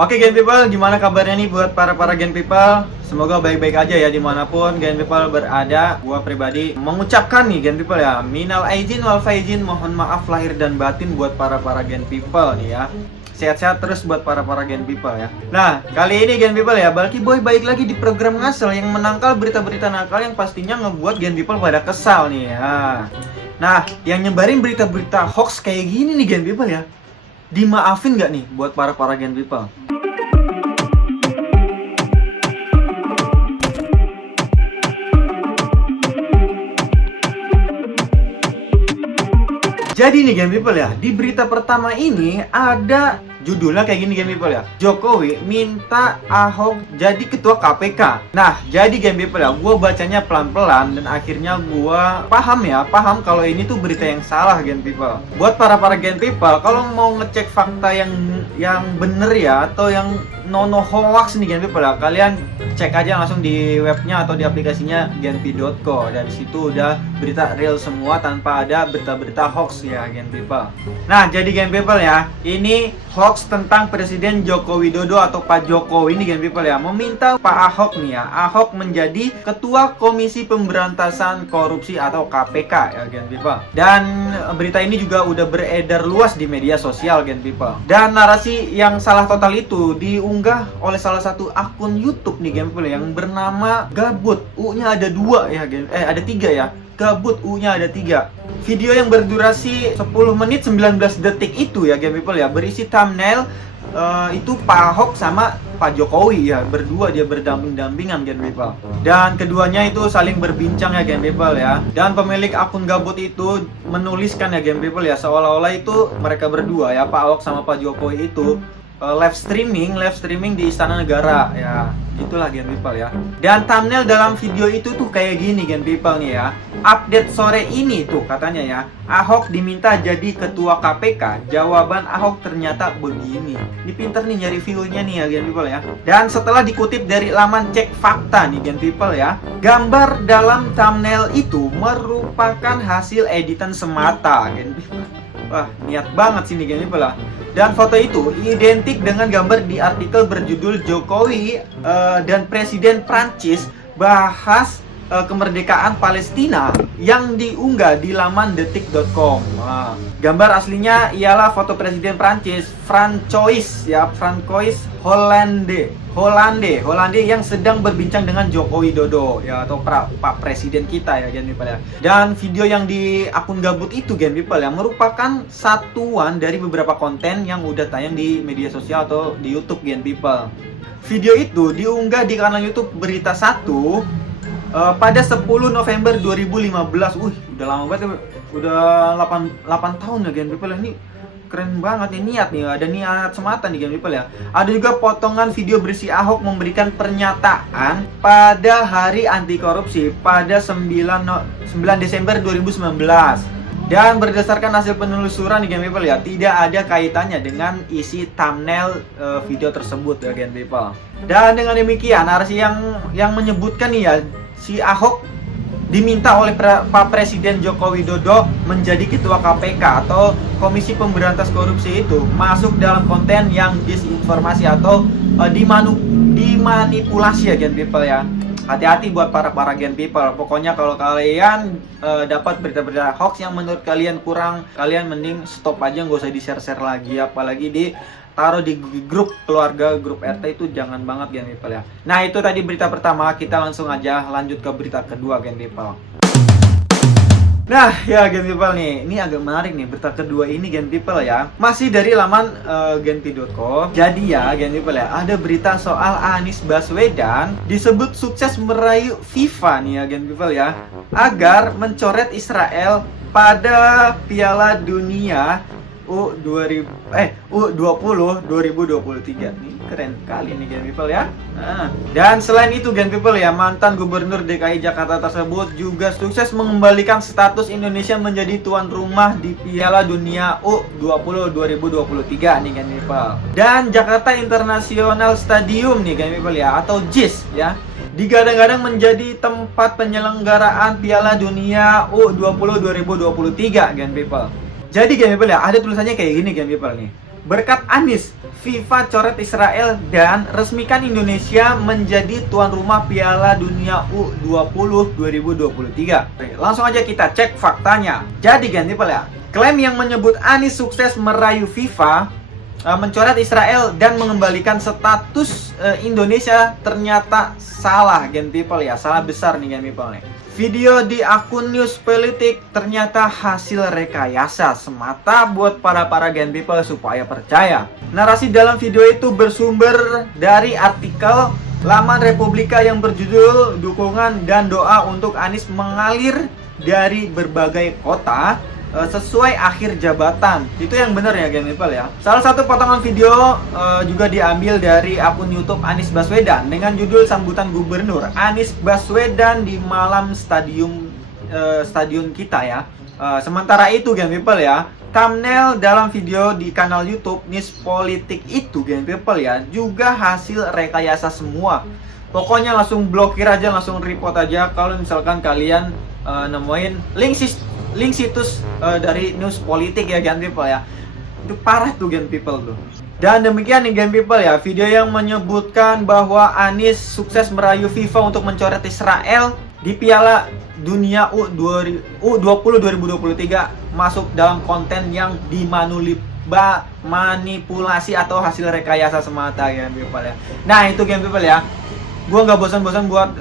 Oke Gen People, gimana kabarnya nih buat para Gen People? Semoga baik-baik aja ya dimanapun Gen People berada. Gua pribadi mengucapkan nih Gen People ya, minal aizin wal faizin, mohon maaf lahir dan batin buat para Gen People nih ya. Sehat-sehat terus buat para Gen People ya. Nah, kali ini Gen People ya, Balki Boy balik lagi di program ngasal yang menangkal berita-berita nakal yang pastinya ngebuat Gen People pada kesal nih ya. Nah, yang nyebarin berita-berita hoax kayak gini nih Gen People ya, dimaafin nggak nih buat para Gen People? Jadi nih Gen People ya, di berita pertama ini ada judulnya kayak gini Gen People ya, Jokowi minta Ahok jadi ketua KPK. Nah, jadi Gen People ya, gue bacanya pelan-pelan dan akhirnya gue paham kalau ini tuh berita yang salah Gen People. Buat para Gen People, kalau mau ngecek fakta yang bener ya, atau yang no hoax nih Gen People ya, kalian cek aja langsung di webnya atau di aplikasinya genpi.co, dan disitu udah berita real semua tanpa ada berita-berita hoax ya Gen People. Nah, jadi Gen People ya, ini hoax tentang Presiden Joko Widodo atau Pak Jokowi ini Gen People ya, meminta Pak Ahok nih ya, Ahok menjadi Ketua Komisi Pemberantasan Korupsi atau KPK ya Gen People. Dan berita ini juga udah beredar luas di media sosial Gen People. Dan narasi yang salah total itu diunggah oleh salah satu akun YouTube nih Gen People yang bernama Gabut. U-nya ada 2 ya ada 3 ya. Gabut, U-nya ada 3. Video yang berdurasi 10 menit 19 detik itu ya Gen People ya, berisi thumbnail itu Pak Ahok sama Pak Jokowi ya, berdua dia berdamping-dampingan Gen People. Dan keduanya itu saling berbincang ya Gen People ya. Dan pemilik akun Gabut itu menuliskan ya Gen People ya, seolah-olah itu mereka berdua ya, Pak Ahok sama Pak Jokowi itu live streaming di Istana Negara ya, itulah Gen People ya. Dan thumbnail dalam video itu tuh kayak gini Gen People nih ya, update sore ini tuh katanya ya, Ahok diminta jadi ketua KPK, jawaban Ahok ternyata begini. Ini pinter nih nyari view-nya nih ya Gen People ya. Dan setelah dikutip dari laman cek fakta nih Gen People ya, gambar dalam thumbnail itu merupakan hasil editan semata Gen People. Wah, niat banget sih nih Gen People lah. Dan foto itu identik dengan gambar di artikel berjudul Jokowi dan Presiden Prancis bahas kemerdekaan Palestina yang diunggah di laman detik.com. Nah, gambar aslinya ialah foto Presiden Prancis Francois Hollande yang sedang berbincang dengan Joko Widodo ya, atau Pak Presiden kita ya Gen People ya. Dan video yang di akun Gabut itu Gen People ya, merupakan satuan dari beberapa konten yang udah tayang di media sosial atau di YouTube Gen People. Video itu diunggah di kanal YouTube Berita 1 pada 10 November 2015. Udah lama banget, udah 8 tahun ya Gen People. Ini keren banget nih, niat nih, ada niat semata nih Gen People ya. Ada juga potongan video berisi Ahok memberikan pernyataan pada hari anti korupsi pada 9 Desember 2019. Dan berdasarkan hasil penelusuran di Gen People ya, tidak ada kaitannya dengan isi thumbnail video tersebut ya Gen People. Dan dengan demikian narasi yang menyebutkan nih ya, si Ahok diminta oleh Pak Presiden Joko Widodo menjadi ketua KPK atau Komisi Pemberantas Korupsi itu masuk dalam konten yang disinformasi atau dimanipulasi ya Gen People ya. Hati-hati buat para Gen People. Pokoknya kalau kalian dapat berita-berita hoax yang menurut kalian kurang, kalian mending stop aja, nggak usah di-share lagi, apalagi taruh di grup keluarga, grup RT, itu jangan banget Gen People ya. Nah, itu tadi berita pertama, kita langsung aja lanjut ke berita kedua Gen People. Nah ya Gen People nih, ini agak menarik nih berita kedua ini Gen People ya. Masih dari laman genpi.co. Jadi ya Gen People ya, ada berita soal Anies Baswedan disebut sukses meraih FIFA nih ya Gen People ya, agar mencoret Israel pada Piala Dunia U20 2023. Nih keren kali nih Gen People ya. Nah, dan selain itu Gen People ya, mantan Gubernur DKI Jakarta tersebut juga sukses mengembalikan status Indonesia menjadi tuan rumah di Piala Dunia U20 2023 nih Gen People. Dan Jakarta International Stadium nih Gen People ya, atau JIS ya, digadang-gadang menjadi tempat penyelenggaraan Piala Dunia U20 2023 Gen People. Jadi Gen People ya, ada tulisannya kayak gini Gen People nih. Berkat Anies, FIFA coret Israel dan resmikan Indonesia menjadi tuan rumah Piala Dunia U20 2023. Langsung aja kita cek faktanya. Jadi Gen People ya, klaim yang menyebut Anies sukses merayu FIFA, mencoret Israel dan mengembalikan status Indonesia ternyata salah Gen People ya. Salah besar nih Gen People nih. Video di akun News Politik ternyata hasil rekayasa semata buat para Gen People supaya percaya. Narasi dalam video itu bersumber dari artikel laman Republika yang berjudul "Dukungan dan Doa untuk Anies Mengalir dari Berbagai Kota sesuai akhir jabatan." Itu yang benar ya Gen People ya. Salah satu potongan video juga diambil dari akun YouTube Anies Baswedan dengan judul "Sambutan Gubernur Anies Baswedan di Malam Stadion Kita" ya. Sementara itu Gen People ya, thumbnail dalam video di kanal YouTube News Politik itu Gen People ya juga hasil rekayasa semua. Pokoknya langsung blokir aja, langsung report aja kalau misalkan kalian nemuin link situs dari News Politik ya Gen People ya. Itu parah tuh Gen People tuh. Dan demikian nih Gen People ya, video yang menyebutkan bahwa Anies sukses merayu FIFA untuk mencoret Israel di Piala Dunia U20 2023 masuk dalam konten yang dimanipulasi atau hasil rekayasa semata Gen People ya. Nah itu Gen People ya, gue nggak bosan-bosan buat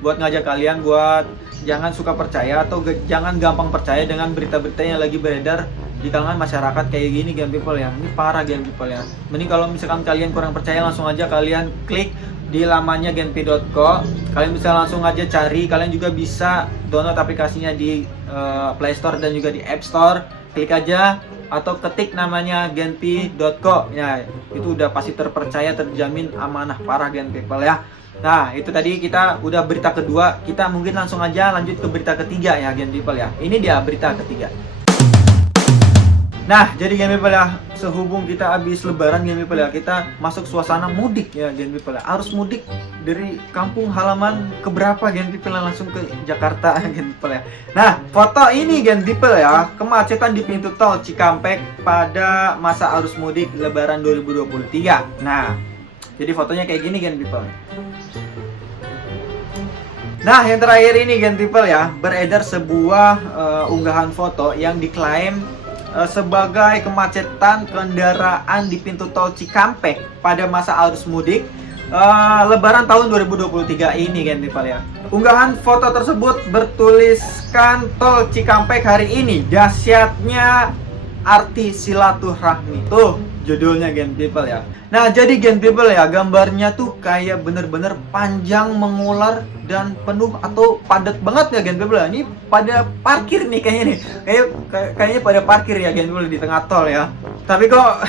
buat ngajak kalian buat jangan suka percaya atau jangan gampang percaya dengan berita-berita yang lagi beredar di kalangan masyarakat kayak gini Gen People ya. Ini parah Gen People ya. Mending kalau misalkan kalian kurang percaya, langsung aja kalian klik di lamannya genpi.co. Kalian bisa langsung aja cari, kalian juga bisa download aplikasinya di Play Store dan juga di App Store. Klik aja atau ketik namanya genpi.co. Ya, itu udah pasti terpercaya, terjamin amanah, parah Gen People ya. Nah, itu tadi kita udah berita kedua, kita mungkin langsung aja lanjut ke berita ketiga ya Gen People ya. Ini dia berita ketiga. Nah, jadi Gen People ya, sehubung kita habis lebaran Gen People ya, kita masuk suasana mudik ya Gen People ya. Harus mudik dari kampung halaman keberapa Gen People ya, langsung ke Jakarta Gen People ya. Nah, foto ini Gen People ya, kemacetan di pintu tol Cikampek pada masa arus mudik lebaran 2023. Nah, jadi fotonya kayak gini Gen People. Nah, yang terakhir ini Gen People ya, beredar sebuah unggahan foto yang diklaim sebagai kemacetan kendaraan di pintu tol Cikampek pada masa arus mudik lebaran tahun 2023 ini Gen People ya. Unggahan foto tersebut bertuliskan "Tol Cikampek hari ini dahsyatnya arti silaturahmi". Tuh judulnya Gen People ya. Nah, jadi Gen People ya, gambarnya tuh kayak bener-bener panjang, mengular dan penuh atau padat banget ya Gen People ya. Ini pada parkir nih kayaknya nih. Kayaknya pada parkir ya Gen People di tengah tol ya. Tapi kok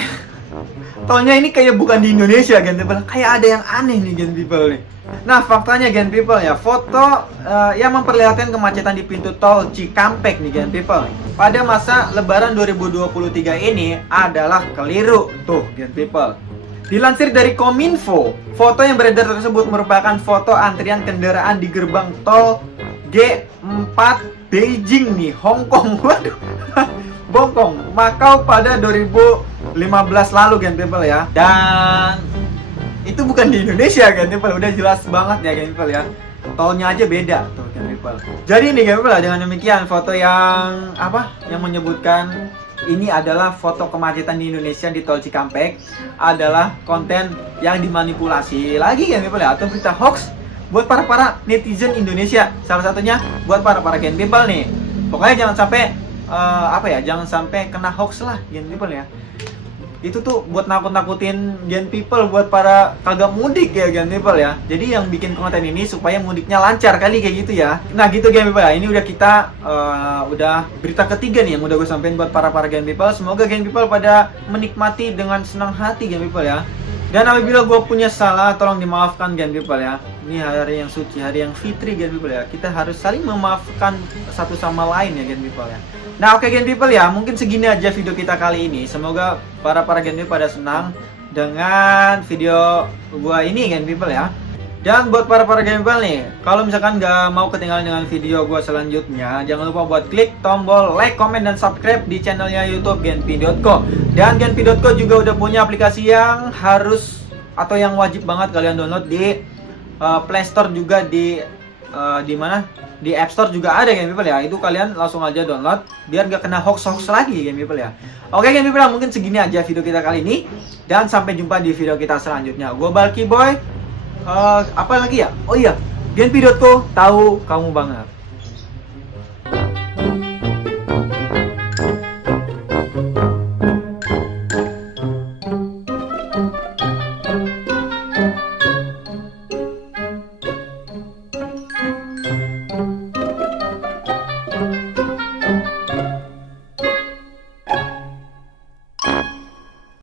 tolnya ini kayak bukan di Indonesia Gen People. Kayak ada yang aneh nih Gen People nih. Nah, faktanya Gen People ya, foto yang memperlihatkan kemacetan di pintu tol Cikampek nih Gen People pada masa lebaran 2023 ini adalah keliru tuh Gen People. Dilansir dari Kominfo, foto yang beredar tersebut merupakan foto antrian kendaraan di gerbang tol G4 Beijing nih, Hong Kong. Waduh. Bongkong, Makau pada 2015 lalu Gen People ya. Dan itu bukan di Indonesia Gen People, udah jelas banget ya Gen People ya. Tolnya aja beda tuh Gen People. Jadi nih Gen People, dengan demikian foto yang yang menyebutkan ini adalah foto kemacetan di Indonesia di tol Cikampek adalah konten yang dimanipulasi lagi Gen People ya, atau berita hoax buat para netizen Indonesia. Salah satunya buat para Gen People nih. Pokoknya jangan sampai jangan sampai kena hoax lah Gen People ya. Itu tuh buat nakut-nakutin Gen People buat para kagak mudik ya Gen People ya. Jadi yang bikin konten ini supaya mudiknya lancar kali kayak gitu ya. Nah gitu Gen People ya, ini udah kita udah berita ketiga nih yang udah gue sampein buat para Gen People. Semoga Gen People pada menikmati dengan senang hati Gen People ya. Dan apabila gue punya salah, tolong dimaafkan Gen People ya. Ini hari yang suci, hari yang fitri Gen People ya. Kita harus saling memaafkan satu sama lain ya Gen People ya. Nah oke Gen People ya, mungkin segini aja video kita kali ini. Semoga para Gen People pada senang dengan video gua ini Gen People ya. Dan buat para game people nih, kalau misalkan nggak mau ketinggalan dengan video gue selanjutnya, jangan lupa buat klik tombol like, comment, dan subscribe di channelnya YouTube Genpi.co. Dan Genpi.co juga udah punya aplikasi yang harus atau yang wajib banget kalian download di Play Store, juga di mana? Di App Store juga ada Game People ya. Itu kalian langsung aja download biar gak kena hoax lagi Game People ya. Oke Game People, mungkin segini aja video kita kali ini, dan sampai jumpa di video kita selanjutnya. Gue Balki Boy. Apa lagi ya? Oh iya, Genpi.co, tahu kamu banget.